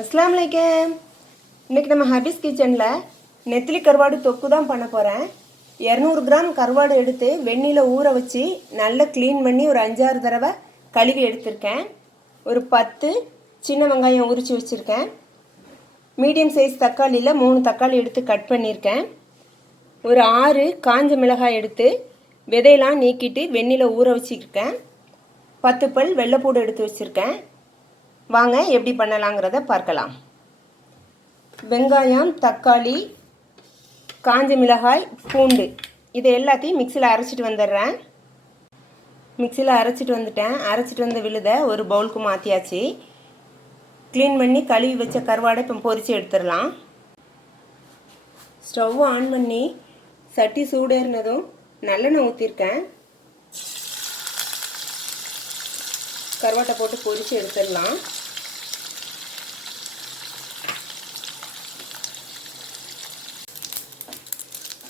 அஸ்லாம் வலைக்கம் இன்னைக்கு நம்ம ஹபீஸ் கிச்சனில் நெத்திலி கருவாடு தொக்கு தான் பண்ண போகிறேன் இரநூறு கிராம் கருவாடு எடுத்து வெந்நில ஊற வச்சு நல்லா க்ளீன் பண்ணி ஒரு அஞ்சாறு தடவை கழுவி எடுத்திருக்கேன். ஒரு பத்து சின்ன வெங்காயம் உரித்து வச்சுருக்கேன். மீடியம் சைஸ் தக்காளியில் மூணு தக்காளி எடுத்து கட் பண்ணியிருக்கேன் ஒரு ஆறு காஞ்ச மிளகாய் எடுத்து விதையெல்லாம் நீக்கிட்டு வெந்நில ஊற வச்சுருக்கேன். பத்து பல் வெள்ளைப்பூடு எடுத்து வச்சுருக்கேன். வாங்க எப்படி பண்ணலாங்கிறத பார்க்கலாம். வெங்காயம் தக்காளி காஞ்ச மிளகாய் பூண்டு. இதை எல்லாத்தையும் மிக்சியில் அரைச்சிட்டு வந்துடுறேன். மிக்சியில் அரைச்சிட்டு வந்துட்டேன். அரைச்சிட்டு வந்த விழுதை ஒரு பவுலுக்கு மாற்றியாச்சு க்ளீன் பண்ணி கழுவி வச்ச கருவாடை இப்போ பொரித்து எடுத்துடலாம். ஸ்டவ் ஆன் பண்ணி சட்டி சூடேறினதும் நல்லெண்ணெய் ஊற்றிருக்கேன் கருவாட்டை போட்டு பொரித்து எடுத்துடலாம்.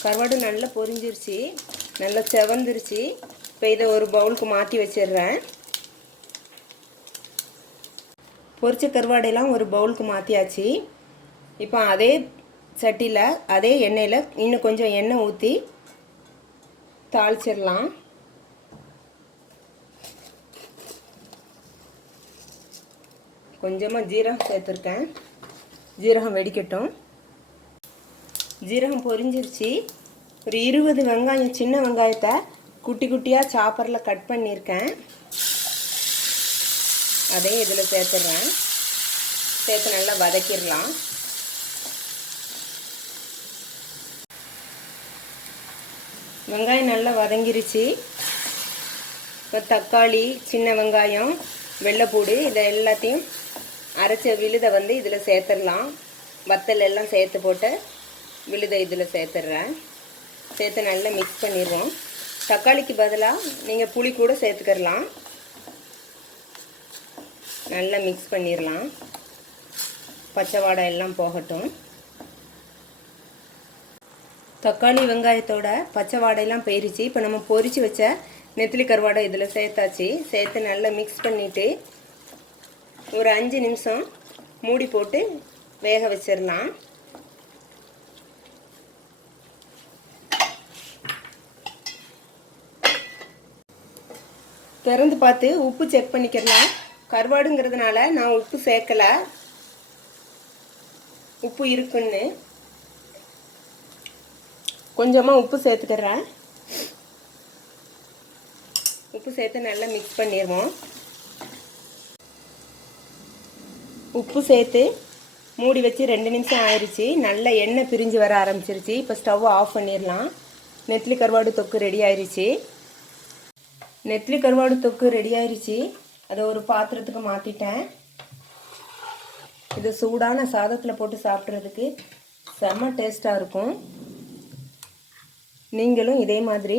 கருவாடு நல்லா பொரிஞ்சிருச்சு நல்லா செவந்துருச்சு. இப்போ இதை ஒரு பவுலுக்கு மாற்றி வச்சிடுறேன். பொரிச்ச கருவாடையெல்லாம் ஒரு பவுலுக்கு மாற்றியாச்சு இப்போ அதே சட்டியில் அதே எண்ணெயில் இன்னும் கொஞ்சம் எண்ணெய் ஊற்றி தாளிச்சிடலாம். கொஞ்சமாக ஜீரகம் சேர்த்துருக்கேன். ஜீரகம் வெடிக்கட்டும். ஜீரகம் பொரிஞ்சிருச்சு. ஒரு இருபது வெங்காயம் சின்ன வெங்காயத்தை குட்டி குட்டியாக சாப்பரில் கட் பண்ணியிருக்கேன். அதையும் இதில் சேர்த்துடுறேன் சேர்த்து நல்லா வதக்கிடலாம். வெங்காயம் நல்லா வதங்கிருச்சு. இப்போ தக்காளி சின்ன வெங்காயம் வெள்ளைப்பூடு இதை எல்லாத்தையும் அரைச்ச விழுதை வந்து இதில் சேர்த்துடலாம். வத்தல் எல்லாம் சேர்த்து போட்டு விழுதை இதில் சேர்த்துடுறேன். சேர்த்து நல்லா மிக்ஸ் பண்ணிடுவோம் தக்காளிக்கு பதிலாக நீங்கள் புளி கூட சேர்த்துக்கிடலாம் நல்லா மிக்ஸ் பண்ணிடலாம். பச்சை வாடை எல்லாம் போகட்டும். தக்காளி வெங்காயத்தோட பச்சை வாடையெல்லாம் போயிருச்சு இப்போ நம்ம பொரித்து வச்ச நெத்திலி கருவாடை இதில் சேர்த்தாச்சு. சேர்த்து நல்லா மிக்ஸ் பண்ணிவிட்டு ஒரு அஞ்சு நிமிஷம் மூடி போட்டு வேக வச்சிடலாம். திறந்து பார்த்து உப்பு செக் பண்ணிக்கிறலாம். கருவாடுங்கிறதுனால நான் உப்பு சேர்க்கலை. உப்பு இருக்குன்னு. கொஞ்சமாக உப்பு சேர்த்துக்கிறேன். உப்பு சேர்த்து நல்லா மிக்ஸ் பண்ணிடுவோம். உப்பு சேர்த்து மூடி வச்சு ரெண்டு நிமிஷம் ஆயிடுச்சு நல்ல எண்ணெய் பிரிஞ்சு வர ஆரம்பிச்சிருச்சு. இப்போ ஸ்டவ் ஆஃப் பண்ணிடலாம். நெத்லி கருவாடு தொக்கு ரெடி ஆயிடுச்சு நெத்லி கருவாடு தொக்கு ரெடி ஆயிடுச்சு அதை ஒரு பாத்திரத்துக்கு மாற்றிட்டேன் இது சூடான சாதத்தில் போட்டு சாப்பிட்றதுக்கு செம்ம டேஸ்ட்டாக இருக்கும். நீங்களும் இதே மாதிரி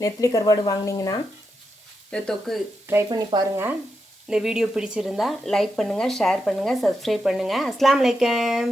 நெத்லி கருவாடு வாங்கினீங்கன்னா இந்த தொக்கு ட்ரை பண்ணி பாருங்கள் இந்த வீடியோ பிடிச்சிருந்தா லைக் பண்ணுங்கள் ஷேர் பண்ணுங்கள் சப்ஸ்கிரைப் பண்ணுங்கள் அஸ்லாம் வலைக்கம்